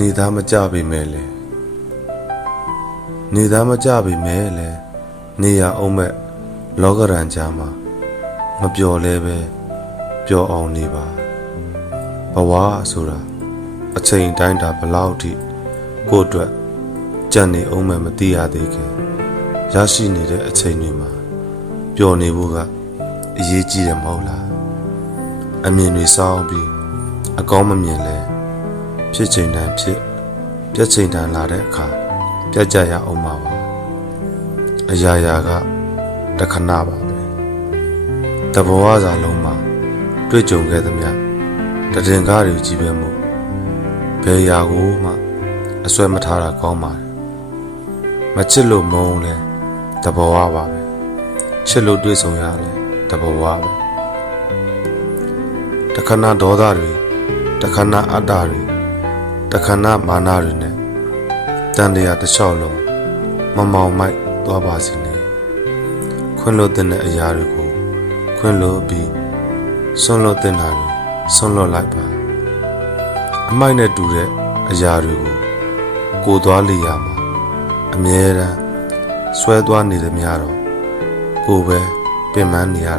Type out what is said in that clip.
နေသားမကြပေမဲ့လေနေသားမကြပေမဲ့လေနေရအောင်မဲ့လောကရန်ကြားမှာမပျော်လဲပဲပျော်အောင်နေပါဘဝဆိုတာအချိန်တိုင်းတာဘလောက်ထိကိုယ့်အတွက်ကြံ့နေအောင်မဲ့မသိရသေးခင်ရရှိနေတဲ့အချိန်တွေမှာပျော်နေဖို့ကအရေးကြီးတယ်မဟုတ်လားအမြင်တွေစောင်းပြီးအကောင်းမမြင်လဲဖြစ်ချိန်တိုင်းဖြစ်ပြက်ချိန်တိုင်းလာတဲ့အခါပြတ်ကြရအောင်ပါအရာရာကတခဏပါပဲတဘောဝစာလုံးမှာတွေ့ကြုံခဲ့သမျှတည်ငါးတွေကြီးပဲမို့ဘယ်ရာကိုမှအစွဲမထားတာကောင်းပါတယ်မချစ်လို့မုန်းလဲတဘောဝပါပဲချစ်လို့တွေ့ဆုံရလဲတဘောဝပဲတခဏဒေါသတွေတခဏအတ္တတွေတခဏမာနတွေနဲ့တန်တရားတစ်လျှောက်လုံးမမောင်မိုက်သွားပါစေနဲ့ခွင့်လွှတ်တဲ့အရာတွေကိုခွင့်လွှတ်ပြီးဆွန့်လွတ်တဲ့နာတွေဆွန့်လွတ်လိုက်ပါအမိုက်နဲ့တူတဲ့အရာတွေကိုကိုသွားလေရမှာအမြဲတမ်းဆွဲသွားနေသမျှတော့ကိုပဲပင်ပန်းနေရ